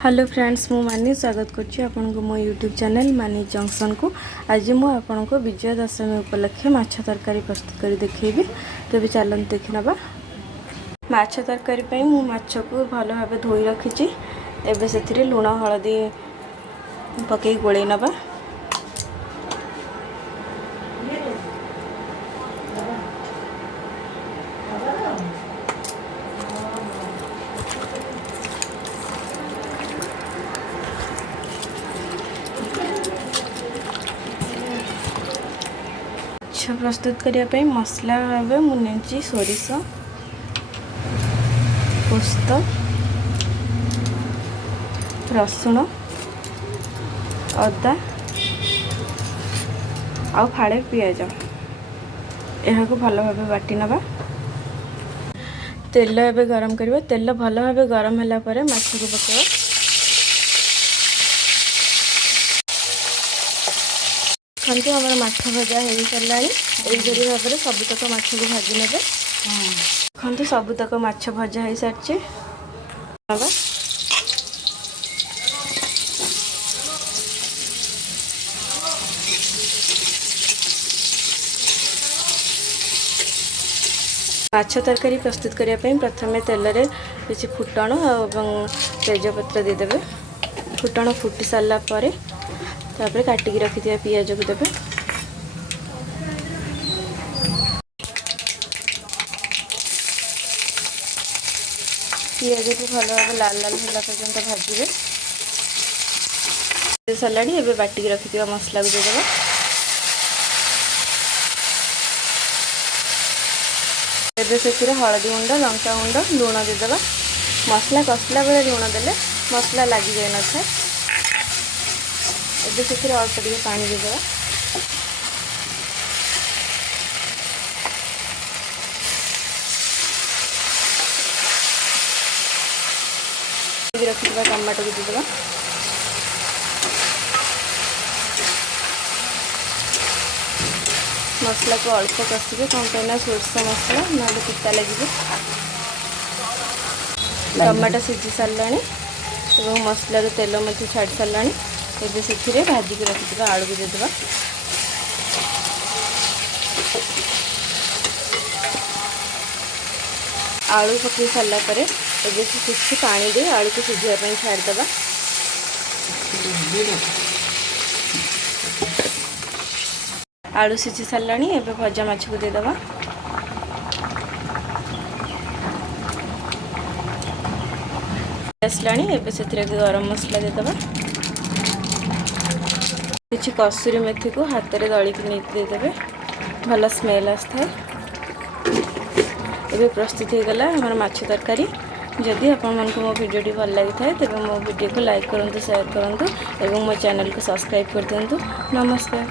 Hello friends मु मानी स्वागत करछि आपन को मो यूट्यूब चैनल मानी जंक्शन को। आज मु आपन को विजय दशमी उपलक्षे माछ तरकारी प्रस्तुत कर देखैबी। तबे चलन देखि नबा। माछ तरकारी पई मु माछ को भलो भाबे धोई रखिछि। एबे सेथिरे लूण हळदी पकई गोळै नबा। प्रस्तुत करने मसला भाव मुझे सोरिष पोस्त रसुण अदा आ फाड़े पियाज यह भल भाव बाटी नवा। तेल एवं गरम करवा। तेल भल भाव गरम होला पर माछ को पकावा। खंती हमारे माछ भजा हो सारा यही भाव में सबुतक माछ को भाजी ने। खंती सबुतक माछ भजा हो सारी माछ तरकारी प्रस्तुत करने प्रथम तेल रे किसी फुटण और तेजपत्र देदेवे। फुटण फुटी सारा पर तापर काटिकी रखि पियाज को देवे। पियाज को भल भाव लाल लाल होला पर्यंत भाजिबे। सालाड़ी एबे बाटिकी रखि मसला को देदेवा। एबे से हलदी गुंड लंका गुंड लुण देदेवा। मसला कसला बेले लुण देले मसला लगी जाए न था। एबे से अल्प टे पानी देदेवा। रखी टमाटो को देदेवा। मसला को अल्प कषिबे कौन कहीं सोरष मसला ना पिता लगे। टमाटो सीझी सारा मसला तेल मध्य छाड़ी सारा। एबे से भाजिक रखी आलू को देदेवा। आलू पकई सारा पर एबे से किसी पानी दे आलू को सिझाई छाड़देवा। आलू सिझी सारा एबे भजा माछ को देदेवा। आसला एबे से गरम मसला देदेवा। किसी कसूरी मेथी को हाथ में दलिकी नहीं देदेवे। भल स्मेल आसता है। एबे प्रस्तुत हो गला हमार माछ तरकारी। जदि आपण को मो वीडियो भल लगी था तेज मो वीडियो को लाइक करूँ, शेयर करूँ और मो चैनल को सब्सक्राइब कर दिंतु। नमस्कार।